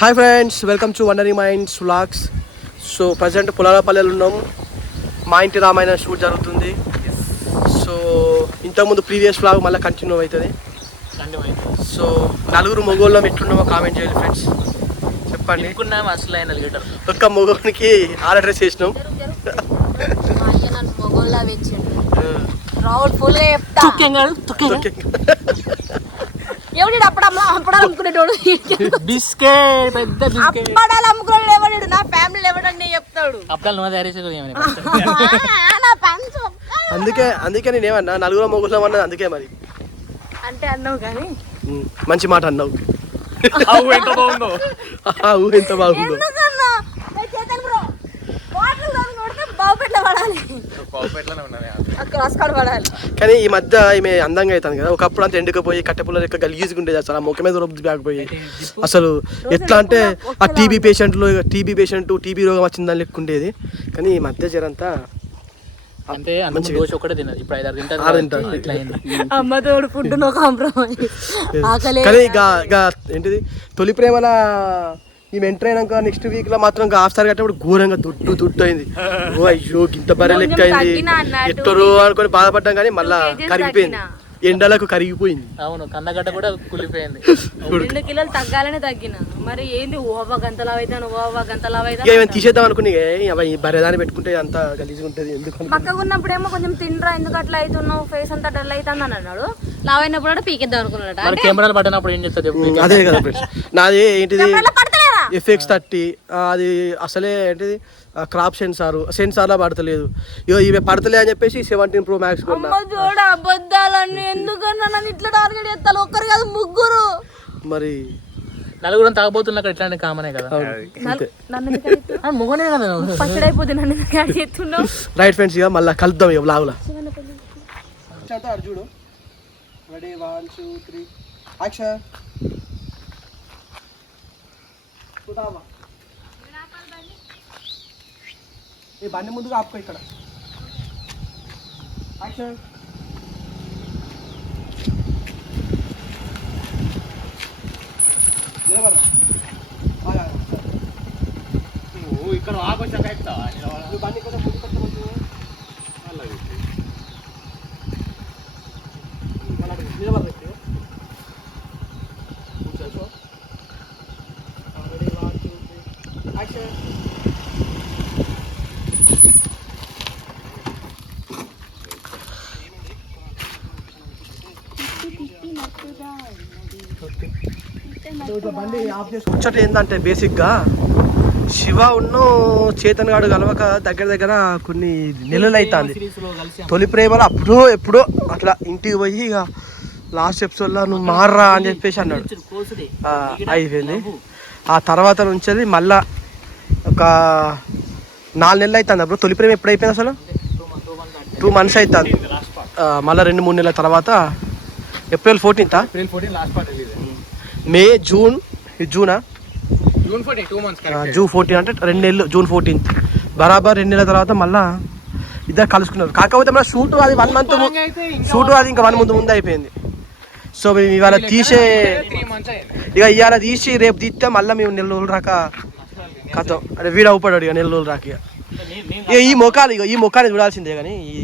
Hi friends, welcome to wandering minds vlogs. So present పులాలపల్లెలు ఉన్నాము. మా ఇంటి రామాయణ షూట్ జరుగుతుంది. సో ఇంతకుముందు ప్రీవియస్ వ్లాగ్ మళ్ళీ కంటిన్యూ అవుతుంది. సో నలుగురు మొగోళ్ళం ఎట్లున్నామో కామెంట్ చేయాలి ఫ్రెండ్స్, చెప్పండి. ఒక్క మొగోనికి ఆర్డర్ డ్రెస్ చేసినాం. ఎవడు అప్పడాలు అమ్ముకునేటోడు, అప్పడాలు అమ్ముకునేవాడు ఎవడు? నా ఫ్యామిలీ ఎవడని చెప్తాడు. అందుకే నేనేమన్నా నలుగురు మొగుళ్ళం అన్నది అందుకే మరి అంటే అన్నావు కానీ మంచి మాట అన్నావు. ఎంత బాగుందో. కానీ ఈ మధ్య ఈమె అందంగా అవుతాను కదా. ఒకప్పుడు అంతా ఎండుకపోయి కట్టెపుల్ల లెక్క గలీజ్గా ఉండేది. అసలు ఆ ముఖం మీద రొబ్బు బ్యాగిపోయి అసలు ఎట్లా అంటే ఆ టీబీ పేషెంట్ రోగం వచ్చిందని లెక్క ఉండేది. కానీ ఈ మధ్య జరంతా అంటే అమ్మతోడు ఫుడ్ కానీ ఏంటిది తొలి ప్రేమల ఈ ఎంటర్ అయినాక నెక్స్ట్ వీక్ లో మాత్రం హాఫ్ సార్ కట్టేప్పుడు ఘోరంగా దుడ్డు అయింది. ఓ అయ్యో ఇంత బర్రె లెక్క అయింది ఎట్టరు అనుకొని బాధపడ్డాం. కానీ మళ్ళా కరిగిపోయింది, ఎండలకు కరిగిపోయింది. అవును, కన్నగడ్డ కూడా కులిపోయింది. 2 కిలోలు తగ్గాలనే తగ్గిన. మరి ఏంది ఓవా గంతలావైతే తీసేద్దాం అనుకుని బర్రెదాన్ని పెట్టుకుంటే అంత గలీజ్గా ఉంటుంది. ఎందుకు పక్కగా ఉన్నప్పుడేమో కొంచెం తినరా, ఎందుకు అట్లా అవుతున్నావు, ఫేస్ అంతా డల్ అవుతుంది అని అన్నాడు. లావైనప్పుడు కూడా పీకేద్దాం అనుకున్నాడు. కెమెరాలు పట్టినప్పుడు ఏం చేస్తారు? అదే కదా ఫ్రెండ్స్, నాది ఏంటిది FX30. అది అసలే ఏంటిది క్రాప్ సెన్సార్లా పడతలేదు. ఇవి పడతలే అని చెప్పేసి 17 Pro Max కొన్నా. అబద్ధాలన్నీ ఎందుకన్నా నన్ను ఇట్లా టార్గెట్ చేస్తారు? ఒక్కరు కాదు, ముగ్గురు. మరి నలుగురం తాగబోతున్నా ఇట్లాంటి కామనే కదా. మొగనే కదా ఫస్ట్ అయిపోతుంది. నన్ను చేస్తున్నావు. రైట్ ఫ్రెండ్స్, ఇక మళ్ళీ కలుద్దాం ఇక లాగులా. చూడు, రెడీ 1 2 3 యాక్షన్. ఈ బండి ముందుగా ఆపుకో ఇక్కడ. యాక్షన్. ఇక్కడ ఆగొచ్చాక బండి కొంచెం ముందు కట్టవచ్చు. నిలబడి కూర్చో. యాక్షన్. బండి ఆఫ్ చేసి ముచ్చట ఏంటంటే బేసిక్గా శివ ఉన్ను చేతన్ గాడు కలవక దగ్గర కొన్ని నెలలు అవుతుంది. తొలి ప్రేమలో అప్పుడో ఎప్పుడో అట్లా ఇంటికి పోయి ఇక లాస్ట్ ఎపిసోడ్లో నువ్వు మార్రా అని చెప్పేసి అన్నాడు. అయిపోయింది. ఆ తర్వాత నుంచి మళ్ళా ఒక 4 నెలలు అవుతుంది. అప్పుడు తొలి ప్రేమ ఎప్పుడు అయిపోయింది? అసలు 2 months అవుతుంది. మళ్ళీ 2-3 నెలల తర్వాత April 14th మే జూన్ జూనా జూన్ 14 అంటే 2 నెలలు. June 14th బరాబర్ 2 నెలల తర్వాత మళ్ళా ఇద్దరు కలుసుకున్నారు. కాకపోతే మన షూట్ అది 1 month షూట్ అది ఇంకా 1 month ముందు అయిపోయింది. సో మేము ఇవాళ తీసే ఇవాళ తీసి రేపు తీస్తే మళ్ళీ మేము 4 రోజులు రాక కథ అంటే వీడు అవుపడాడు. ఇక 4 రోజులు రాక ఇక ఈ ముఖాన్ని చూడాల్సిందే. కానీ ఈ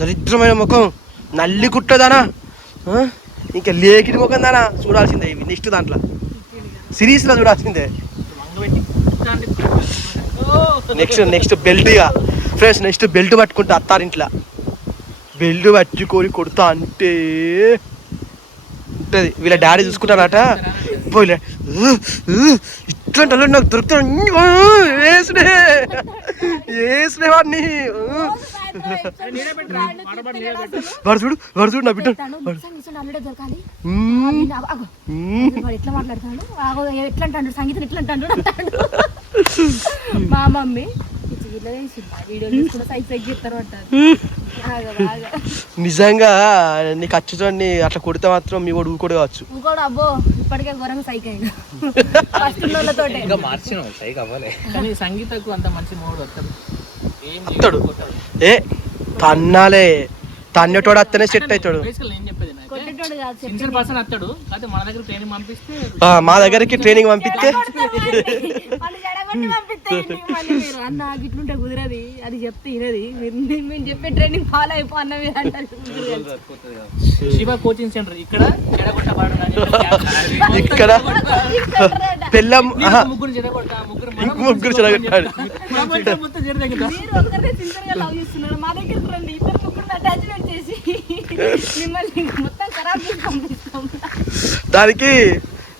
దరిద్రమైన ముఖం, నల్లి కుట్టదానా, ఇంకా లేకిడి ముఖం దానా చూడాల్సిందే. ఇవి నెక్స్ట్ దాంట్లో సిరీస్లో చూడాల్సిందే. Next belt. ఇక ఫ్రెండ్స్ నెక్స్ట్ బెల్ట్ పట్టుకుంటా అత్తారింట్లో. బెల్ట్ పట్టుకొని కొడుతా అంటే ఉంటుంది. వీళ్ళ డాడీ చూసుకుంటారట. పోయిలే ఇట్లాంటి వాళ్ళు నాకు దొరుకుతాడు వేసుడే వాడిని. వాడు చూడు నా బిడ్డ మా మమ్మీ నిజంగా నీకు అచ్చుతోని అట్లా కొడితే మాత్రం మీ వాడు ఊకోడు కావచ్చు. అబ్బో ఇప్పటికే ఘోరంగా సైక్ అయింది. సంగీతకు అంత మంచి మోడు వస్తాడు. ఏ తన్నాలే తన్నేటోడు అత్తనే సెట్ అవుతాడు. వస్తాడు కాదు సిన్సియర్ పర్సన్ వస్తాడు అయితే మన దగ్గర ట్రైనింగ్ పంపిస్తే మా దగ్గరికి ట్రైనింగ్ పంపిస్తే వాళ్ళు జడగొట్టి పంపిస్తే మళ్ళీ మీరు అన్న గిట్లుంటే కుదరది అది చెప్తే ఇనది మేము చెప్పే ట్రైనింగ్ ఫాలో అయిపో అన్న మీరు అంటారు శివ కోచింగ్ సెంటర్ ఇక్కడ ఇక్కడ పెళ్ళం ముగ్గురు జడగొడతా ముగ్గురు చెడగొట్టాడు. మొత్తం జడగొడతా మీరు ఒక్కరే సిన్సియర్ గా లవ్ చేస్తున్నారు మా దగ్గరికి రండి ఇద్దరు ముగ్గురు అటాచ్మెంట్ చేసి మిమ్మల్ని మొత్తం ఖరాబ్ చేసి పంపిస్తాం. దానికి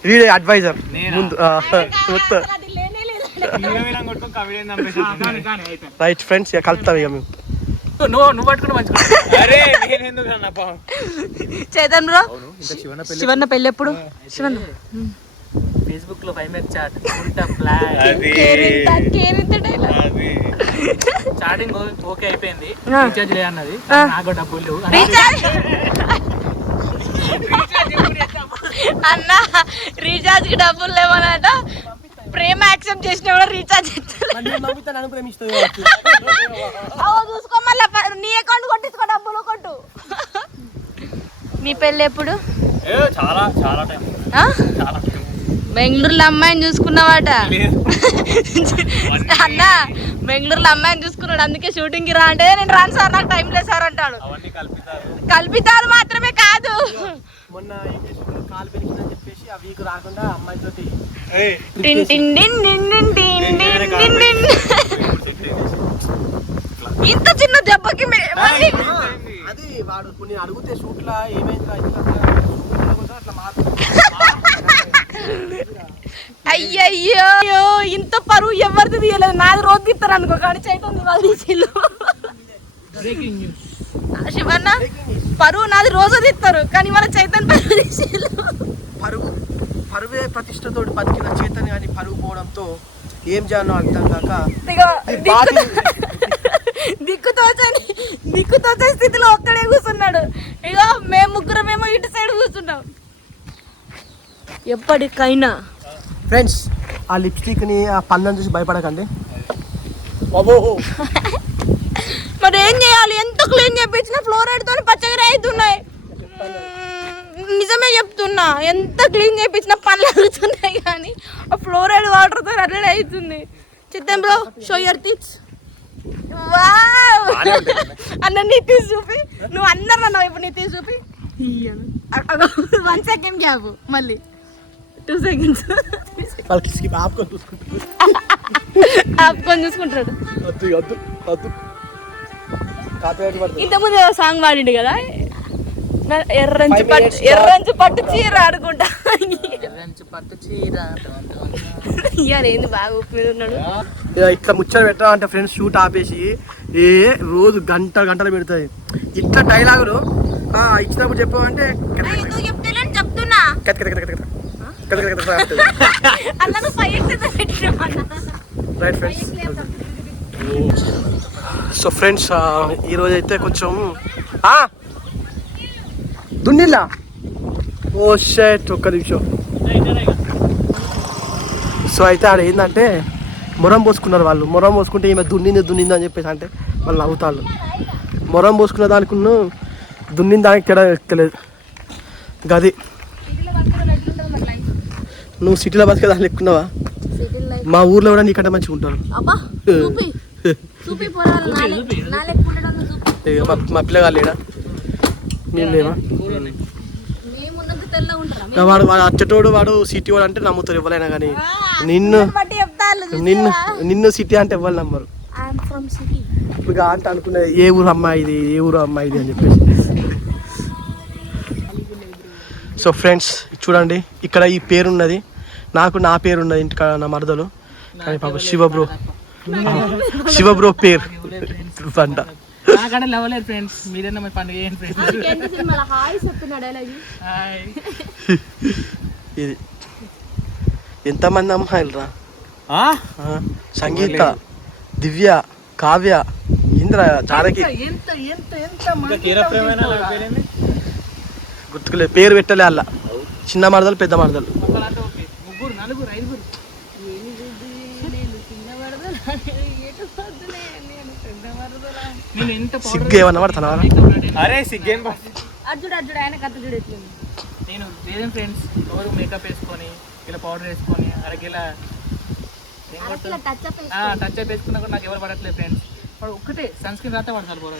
వీడే అడ్వైజర్ ముందు మొత్తం. అది లేనే లేదు. రైట్ ఫ్రెండ్స్ ఇక కలుపుతాం ఇక మేము. నువ్వు పట్టుకుంటే మంచిగా చేతన్ బ్రో శివన్న పెళ్ళి ఎప్పుడు? శివన్న ఫేస్బుక్ లో 5 minute చాట్ చాటింగ్ ఓకే అయిపోయింది రీఛార్జ్ లే అన్నది నాకు డబ్బులు లేవు అన్న రీఛార్జ్ కి డబ్బులు లేవనట ప్రేమ యాక్సెప్ట్ చేసినా కూడా రీఛార్జ్ చూసుకో మళ్ళీ నీ అకౌంట్ కొట్టించుకో డబ్బులు కొట్టు. నీ పెళ్ళి ఎప్పుడు? చాలా చాలా టైం బెంగళూరులో అమ్మాయిని చూసుకున్నావాట అన్న. బెంగళూరులో అమ్మాయిని చూసుకున్నాడు అందుకే షూటింగ్ కి రా అంటే నేను రాను సార్ నాకు టైం లేదు సార్ అంటాడు. కల్పితాలు మాత్రమే కాదు మొన్న కాలు పెరిగిందని చెప్పేసి ఆ వీక్ రాకుండా అమ్మాయితోటి ఇంత చిన్న దెబ్బకి అది వాడు కొన్ని అడిగితే షూట్ లా ఏమైంది అట్లా అయ్యయ్యో ఇంత పరువు ఎవరిది తీయలేదు నాది రోజు తీస్తారు అనుకో కానీ చైతన్య వాళ్ళు తీసిల్లు. శివన్న పరువు నాది రోజు తీస్తారు కానీ వాళ్ళ చైతన్య పరువు తీసిల్లు. పరువే ప్రతిష్టతోటి బతికిన చైతన్య కానీ పరువు పోవడంతో ఏం చేయాలో అర్థం కాక దిక్కుతోచని స్థితిలో ఒక్కడే కూర్చున్నాడు. ఇక మేము ముగ్గురమేమో ఇటు సైడ్ కూర్చున్నాం. ఎప్పటికైనా ఫ్రెండ్స్ ఆ లిప్స్టిక్ ని ఆ పళ్ళని చూసి భయపడకండి. మరి ఏం చేయాలి? ఎంత క్లీన్ చేయించిన ఫ్లోరైడ్ తో పచ్చగా అవుతున్నాయి. నిజమే చెప్తున్నా ఎంత క్లీన్ చేయించిన పనులు అవుతున్నాయి కానీ ఆ ఫ్లోరైడ్ వాటర్ తో అట్లనే అవుతుంది. చిత్తం బ్రో షో యువర్ టీత్స్. అన్న నీ తీసి చూపి నువ్వు అన్నావు ఇప్పుడు నీ తీసి చూపి 1 second గ్యాప్ మళ్ళీ 2 seconds ఆపుకొని చూసుకుంటాడు. ఇంతకుముందు సాంగ్ పాడిండు కదా ఎర్రంచు పట్టు చీర ఆడుకుంటా ఏంది బాగా ఉప్పు ఉన్నాడు. ఇట్లా ముచ్చట పెట్టా అంటే ఫ్రెండ్స్ షూట్ ఆపేసి రోజు గంటలు పెడతాయి ఇట్లా డైలాగులు ఇచ్చినప్పుడు చెప్పామంటే చెప్తున్నా రైట్ ఫ్రెండ్స్. సో ఫ్రెండ్స్ ఈరోజు అయితే కొంచెం దున్నిలా ఓ షట్ ఒక్క నిమిషం. సో అయితే ఆడ ఏంటంటే మొరం పోసుకున్నారు వాళ్ళు. మొరం పోసుకుంటే ఈమె దున్నింది అని చెప్పేసి అంటే వాళ్ళు నవ్వుతాళ్ళు. మొరం పోసుకున్న దానికి దున్నిన దానికి తేడా తెలియదు గది. నువ్వు సిటీలో బతికే దాన్ని ఎక్కున్నావా? మా ఊర్లో కూడా నీకంటే మంచిగా ఉంటారు. మా పిల్లగాళ్ళు లేడా? మేము లేమా? వాడు అచ్చటోడు వాడు సిటీ వాడు అంటే నమ్ముతారు ఎవరైనా కానీ నిన్ను సిటీ అంటే ఎవరు నమ్మరు. ఇక అంటే అనుకున్నది ఏ ఊరు అమ్మాయిది అని చెప్పేసి. సో ఫ్రెండ్స్ చూడండి ఇక్కడ ఈ పేరు ఉన్నది నాకు నా పేరు ఉన్నది ఇంటికాడ నా మరదలు కానీ పాప శివబ్రో పేరు పంట. ఇది ఎంతమంది అమ్మాయిలు రా? సంగీత, దివ్య, కావ్య, ఇంద్ర, జానకి గుర్తుకులే పేరు పెట్టలే అలా. చిన్న మరదలు పెద్ద మరదలు. సిగ్గు ఏమన్నా పడుతున్నావా? అరే సిగ్గేం అర్జుడు ఆయన కథ చూడట్లేదు. నేను లేదని ఫ్రెండ్స్ ఎవరు మేకప్ వేసుకొని ఇలా పౌడర్ వేసుకొని అరకిలా టచ్ అప్ వేసుకున్నా కూడా నాకు ఎవరు పడట్లేదు ఫ్రెండ్స్. వాడు ఒక్కటే సన్ స్క్రీన్ రాస్తే వాడు సరిపోదు.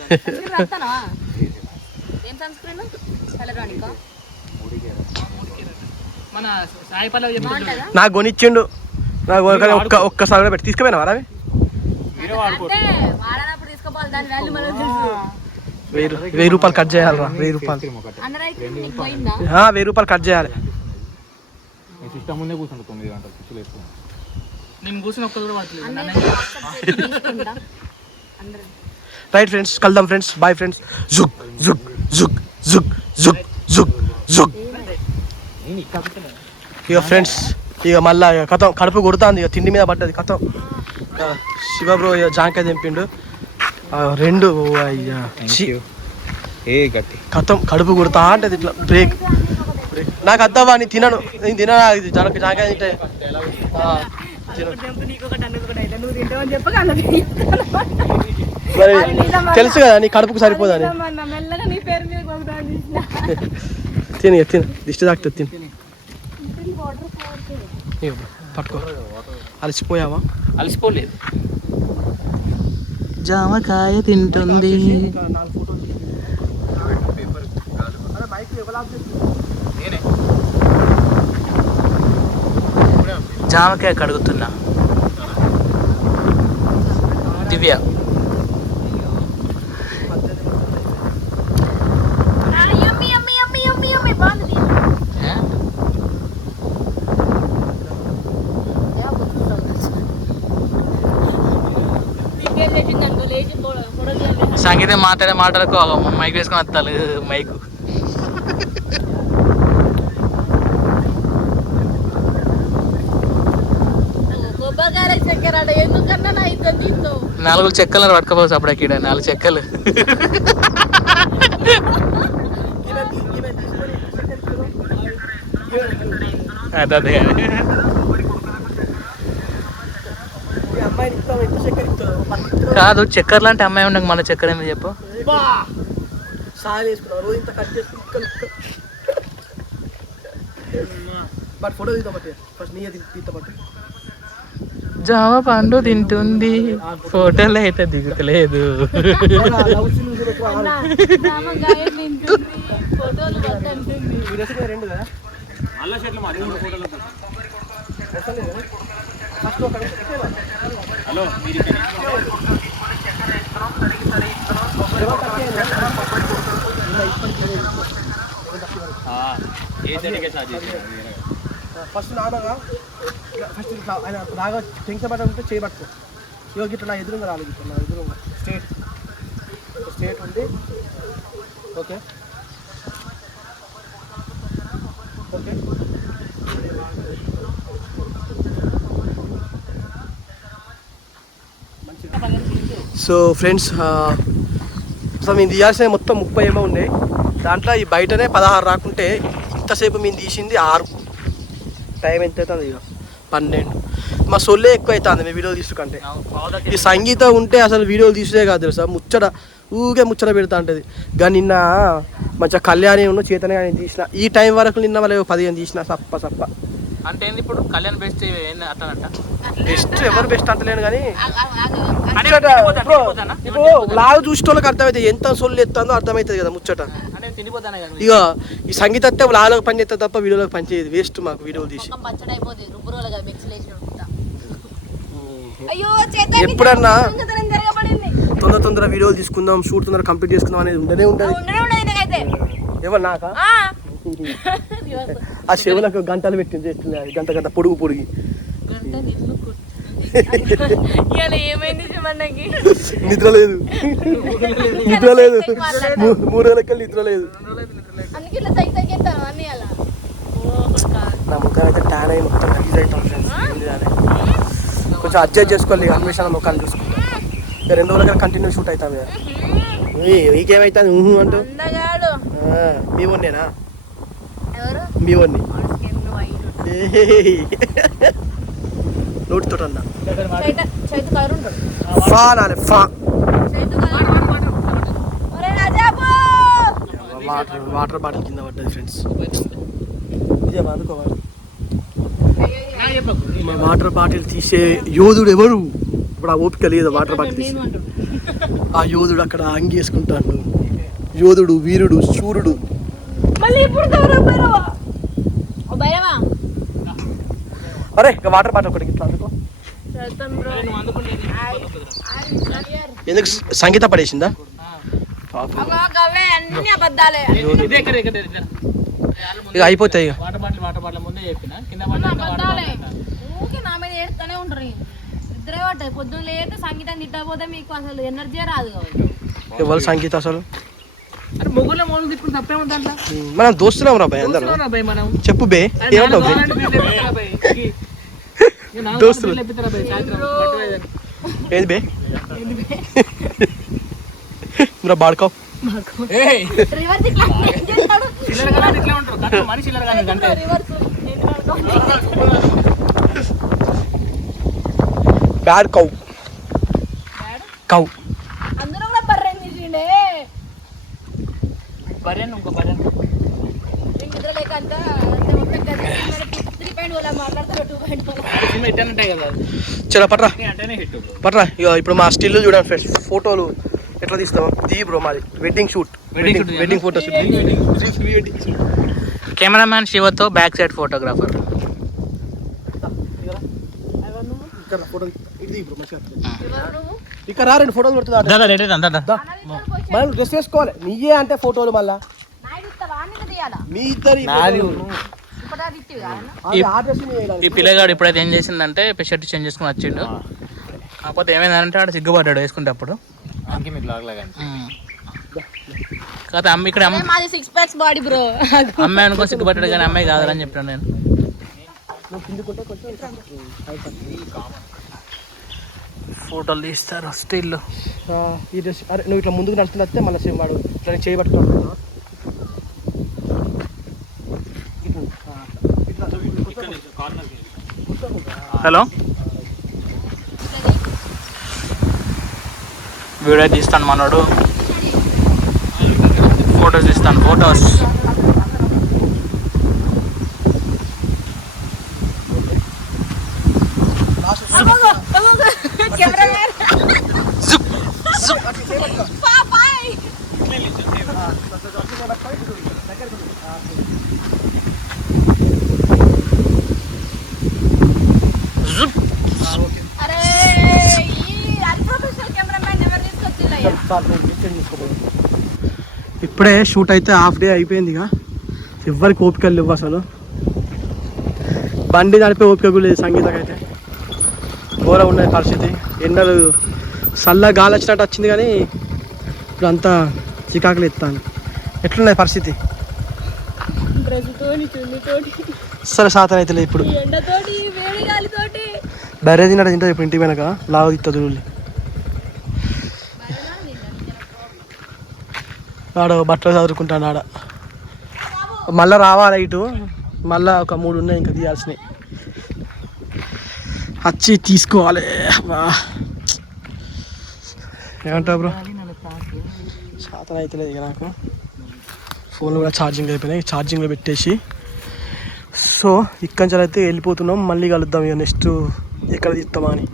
మన సాయి పల్లవి చెప్పాడు నాకు కొనిచ్చిండు. నాకు ఒక్కసారి కూడా పెట్టి తీసుకుపోయినా వారా ₹1000 కట్ చేయాలి రా. ₹1000 ₹1000 కట్ చేయాలి. నేను కూర్చొని ఒక్క కూడా పడలేదు. రైట్ ఫ్రెండ్స్, కలుద్దాం ఫ్రెండ్స్. Bye friends. జుక్ జుక్ జుక్ జుక్ జుక్ జుక్ జుక్. ఇక ఫ్రెండ్స్ ఇక మళ్ళా కథం కడుపు కొడుతుంది. ఇక తిండి మీద పడ్డది కథం. శివ బ్రో ఇక జాంకాయ తెంపిండు 2. అయ్యా కథం కడుపు కొడుతా అంటది ఇట్లా. బ్రేక్ నాకు అద్దవా నేను తినను. నేను తిన జాంకాయ తింటే తెలుసు కదా నీ కడుపుకు సరిపోదని. తిని తిని దిష్టి తాకుతుంది. తిని పట్టుకో. అలసిపోయావా? అలసిపోలేదు. జామకాయ తింటుంది. జామకాయ కడుగుతున్నా. దివ్య సంగీతం మాట్లాడే మాటలకు మైక్ వేసుకొని వస్తాను. మైకు నాలుగు చెక్కలు పట్టుకోవచ్చు. అప్పుడు ఇక్కడ 4 చెక్కలు. అదే కాదు చక్కెర లాంటి అమ్మాయి ఉండక మన చక్కెర ఏమి చెప్పు. జామ పండు తింటుంది, ఫోటోలు అయితే దిగుతలేదు. ఫస్ట్ నాన్నగా ఫస్ట్ ఆయన బాగా టెన్షన్ పట్టాలంటే చేయబట్టుకో. యోగి ఇట్లా నా ఎదురుగా రాలేదు. ఇట్లా నా ఎదురుగా స్టేట్ ఉంది. Okay okay. సో ఫ్రెండ్స్ అసలు మేము తీయాల్సిన మొత్తం 30 ఏమో ఉన్నాయి. దాంట్లో ఈ బయటనే 16 రాకుంటే ఇంతసేపు మేము తీసింది 6. టైం ఎంత అవుతుంది? ఇక 12. మా సొల్లే ఎక్కువ అవుతుంది మేము వీడియోలు తీసుకుంటే. ఈ సంగీతం ఉంటే అసలు వీడియోలు తీసుడే కాదు తెలుసా, ఊగే ముచ్చట పెడతా ఉంటుంది. కానీ నిన్న మంచిగా కళ్యాణి ఉన్న చేతనే కానీ తీసిన. ఈ టైం వరకు నిన్న వాళ్ళు 15 తీసిన సప్ప. అంటే ఇప్పుడు కళ్యాణ్ బెస్ట్ అట్లా బెస్ట్ ఎవరు బెస్ట్ అంటలేను కానీ ఇప్పుడు లాగు చూసిన వాళ్ళకి అర్థమవుతుంది. ఎంత సొల్లు ఎత్తాందో అర్థమవుతుంది కదా ముచ్చట. ఇక ఈ సంగీతం అయితే లాలోకి పని చేస్తుంది తప్ప వీడియోలోకి పని చేయదు. వేస్ట్ మాకు వీడియోలు తీసి. ఎప్పుడన్నా తొందర వీడియోలు తీసుకుందాం, షూట్ తొందర కంప్లీట్ చేసుకుందాం అనేది ఉండనే ఉంటుంది. ఎవరు నాకా? ఆ చెవులకు గంటలు పెట్టింది చేస్తుంది. గంట పొడుగు నిద్ర లేదు 3 రోజులకెళ్ళి నిద్ర లేదు. నా ముఖం అయితే ట్యాన్ అయ్యి మొత్తం గలీజ్ అవుతాం ఫ్రెండ్స్. కొంచెం అడ్జస్ట్ చేసుకోవాలి. అన్వేషణ ముఖాన్ని చూసుకుంటాం. 2 రోజులకి కంటిన్యూ షూట్ అవుతాం. మీకేమైతుంది అంటూ మీ వన్నేనా? మీ వన్ని నోటితో అన్నా వాటర్ బాటిల్ కింద పడ్డది ఫ్రెండ్స్. నిజం అందుకోవాలి. వాటర్ బాటిల్ తీసే యోధుడు ఎవరు? ఇప్పుడు ఆ ఓపిక లేదు వాటర్ బాటిల్ తీసి. ఆ యోధుడు అక్కడ అంగేసుకుంటాడు. యోధుడు, వీరుడు, శూరుడు. అరే ఇక వాటర్ బాటిల్ ఒకటి ఇట్లా అందుకో. ఎందుకు సంగీత పడేసిందా? ఇక అయిపోతాయి. ఇక వాటర్ బాటిల్ ముందే చెప్పిన కింద ఇద్దరే పట్టాయి. పొద్దున్న లేదు సంగీతం తిట్టకపోతే మీకు అసలు ఎనర్జీ రాదు కాబట్టి. ఎవరు సంగీత అసలు? మొగుల మొగులు తిప్పుడు తప్పేమో దాంట్లో. మనం దోస్తున్నాం రా భయ్ అందరూ. చెప్పు బే ఏమంటావు బే? దోస్తులు ఏది బే? మీరు బాడుకో బ్యాడ్ కౌ కౌ అందులో కూడా బర్రెని తీసిండే. బర్రెన్ ఇంకో బర్రెన్ నిద్ర లేక అంతా 3.1 మాట్లాడతారు 2.1 ఉంటాయి కదా. చలో పట్రా అంటేనే హిట్. పట్రా. ఇక ఇప్పుడు మా స్టిల్ చూడండి ఫ్రెండ్స్. ఫోటోలు ఎట్లా తీస్తాం? దీ బ్రో మాది wedding shoot. Wedding photo shoot. Cameraman శివతో బ్యాక్ సైడ్ ఫోటోగ్రాఫర్. ఇక్కడ రెండు ఫోటోలు పెడుతుందా? మనం డ్రెస్ వేసుకోవాలి. నీయే అంటే ఫోటోలు మళ్ళా మీ ఇద్దరు ఈ పిల్లగాడు ఇప్పుడైతే ఏం చేసిందంటే షర్ట్ చేంజ్ చేసుకుని వచ్చిండు. కాకపోతే ఏమైందంటే ఆడ సిగ్గుపడ్డాడు వేసుకుంటప్పుడు. కాకపోతే అమ్మ ఇక్కడ అమ్మాయి అనుకో సిగ్గుపడ్డాడు కానీ అమ్మాయి కాదని చెప్పాను నేను. ఫోటోలు తీస్తారు స్టిల్. ఈ డ్రెస్ అరే నువ్వు ఇట్లా ముందుకు నడుస్తున్నట్టే మళ్ళీ సేమ్ వాడు ఇట్లా చేయబట్టుకున్నాడు. హలో వీడియో తీస్తాను మనోడు. ఫొటోస్ తీస్తాను. ఫొటోస్ ఇప్పుడే షూట్ అయితే హాఫ్ డే అయిపోయింది. ఇక ఎవరికి ఓపికలు లేవు అసలు. బండి నడిపే ఓపిక కూడా లేదు సంగీతకైతే. ఘోరం ఉన్నది పరిస్థితి. ఎండలు చల్ల గాలి వచ్చినట్టు వచ్చింది కానీ ఇప్పుడు అంతా చికాకులు ఎత్తాను. ఎట్లున్నది పరిస్థితి? సరే సాతన అయితే ఇప్పుడు బర్రె తిన్నాడు. తింటుంది ఇప్పుడు ఇంటికి వెనక లావు తిస్తుంది. ఆడ బట్టలు చదువుకుంటాను. ఆడ మళ్ళీ రావాలి ఇటు. మళ్ళీ ఒక 3 ఉన్నాయి ఇంకా తీయాల్సినవి. వచ్చి తీసుకోవాలి. ఏమంటావు బ్రో? శాతం అయితే లేదు ఇక నాకు. ఫోన్లో కూడా ఛార్జింగ్ అయిపోయినాయి. ఛార్జింగ్లో పెట్టేసి సో ఇక్కడి నుంచి అయితే వెళ్ళిపోతున్నాం. మళ్ళీ కలుద్దాం ఇక నెక్స్ట్ ఎక్కడ తీస్తామా అని.